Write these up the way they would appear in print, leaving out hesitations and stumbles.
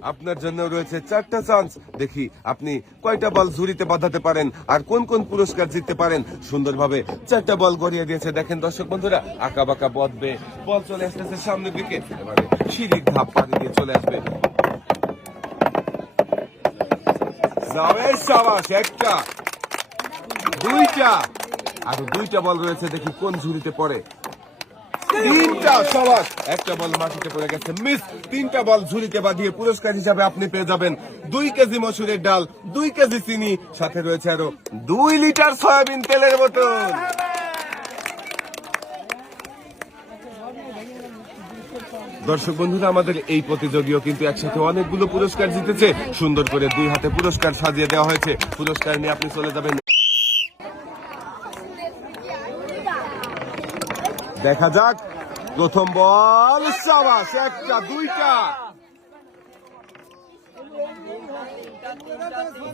আপনার জন্য রয়েছে 4টা চান্স। দেখি আপনি কয়টা বল ঝুড়িতে বাঁধাতে পারেন আর কোন কোন পুরস্কার জিততে পারেন। সুন্দরভাবে 4টা বল গড়িয়ে দিয়েছে। দেখেন দর্শক বন্ধুরা, আঁকা বাঁকা বদবে বল চলে আসতেছে সামনের দিকে। এবারে সিঁড়ির ধাপ পাড়ি দিয়ে চলে আসবে। যাবে সাবাস, একটা, দুইটা, আর 2টা বল রয়েছে। দেখি কোন ঝুড়িতে পড়ে। 3টা, সাবাস, একটা বল মাটিতে পড়ে গেছে, মিস। 3টা বল ঝুড়িতে বাঁধিয়ে পুরস্কার হিসাবে আপনি পেয়ে যাবেন 2 কেজি মসুরের ডাল, 2 কেজি চিনি, সাথে রয়েছে আরো 2 লিটার সয়াবিন তেলের বোতল। দর্শক বন্ধুরা, আমাদের এই প্রতিযোগীও কিন্তু একসাথে অনেকগুলো পুরস্কার জিতেছে। সুন্দর করে 2 হাতে পুরস্কার সাজিয়ে দেওয়া হয়েছে। পুরস্কার নিয়ে আপনি চলে যাবেন। দেখা যাক প্রথম বল, সাবাস, একটা, দুইটা,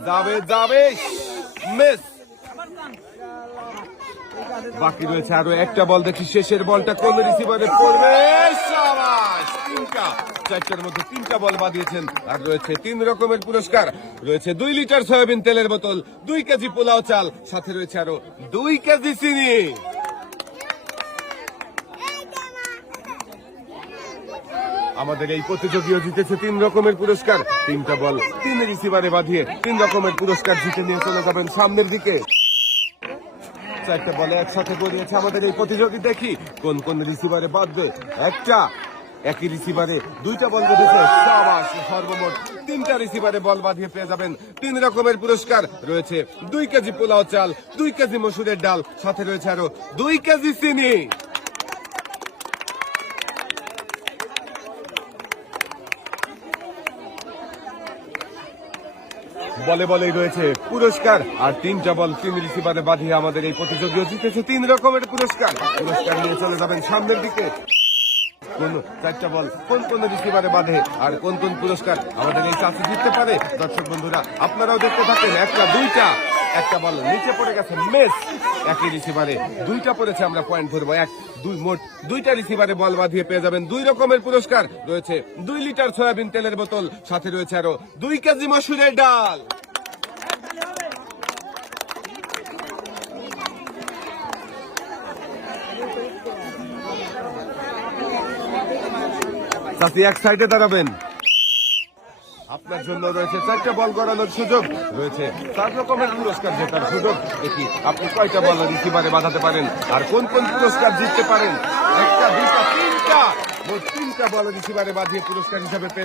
যাবে যাবে, মিস। বাকি রয়েছে আরো একটা বল। দেখি শেষের বলটা কোন রিসিভারে পড়বে। সাবাস, 3টা, 4টার মধ্যে 3টা বল বাঁধিয়েছেন। আর রয়েছে 3 রকমের পুরস্কার। রয়েছে 2 লিটার সয়াবিন তেলের বোতল, 2 কেজি পোলাও চাল, সাথে রয়েছে আরো 2 কেজি চিনি। আমাদের এই প্রতিযোগীও জিতেছে 3 রকমের পুরস্কার। 3টা বল 3 রিসিভারে বাঁধিয়ে 3 রকমের পুরস্কার জিতে নিয়ে চলে যাবেন সামনের দিকে। 4টা বলে একসাথে গড়িয়েছে আমাদের এই প্রতিযোগী। দেখি কোন কোন রিসিভারে বাঁধবে। একটা, একই রিসিভারে 2টা বল বেঁধেছে, সাবাস। সর্বমোট 3টা রিসিভারে বল বাঁধিয়ে পেয়ে যাবেন 3 রকমের পুরস্কার। রয়েছে 2 কেজি পোলাও চাল, 2 কেজি মসুরের ডাল, সাথে রয়েছে আরো 2 কেজি চিনি। বলে বলেই রয়েছে পুরস্কার। আর 3টা বল 3 রিসিভারে বাঁধিয়ে আমাদের এই প্রতিযোগীও জিতেছে 3 রকমের পুরস্কার। পুরস্কার নিয়ে চলে যাবেন সামনের দিকে। কোন 4টা বল কোন কোন রিসিভারে বাঁধে আর কোন কোন পুরস্কার আমাদের এই চাষি জিততে পারে। দর্শক বন্ধুরা, আপনারাও দেখতে থাকেন। একটা, দুইটা, একটা বল নিচে পড়ে গেছে, মিস। একই রিসিভারে 2টা পড়েছে, আমরা পয়েন্ট ধরবো। 1, 2, মোট 2টা রিসিভারে বল বাঁধিয়ে পেয়ে যাবেন 2 রকমের পুরস্কার। রয়েছে 2 লিটার সয়াবিন তেলের বোতল, সাথে রয়েছে আরো 2 কেজি মসুরের ডাল। চাষি এক সাইডে দাঁড়াবেন। আপনার জন্য রয়েছে 4টা বল গড়ানোর সুযোগ। রয়েছে 4 রকমের পুরস্কার জেতার সুযোগ। দেখি আপনি কয়টা বল রিসিভারে বাঁধাতে পারেন আর কোন কোন পুরস্কার জিততে পারেন। একটা, দুইটা, 3টা, মোট 3টা বল রিসিভারে বাঁধিয়ে পুরস্কার হিসাবে পেয়ে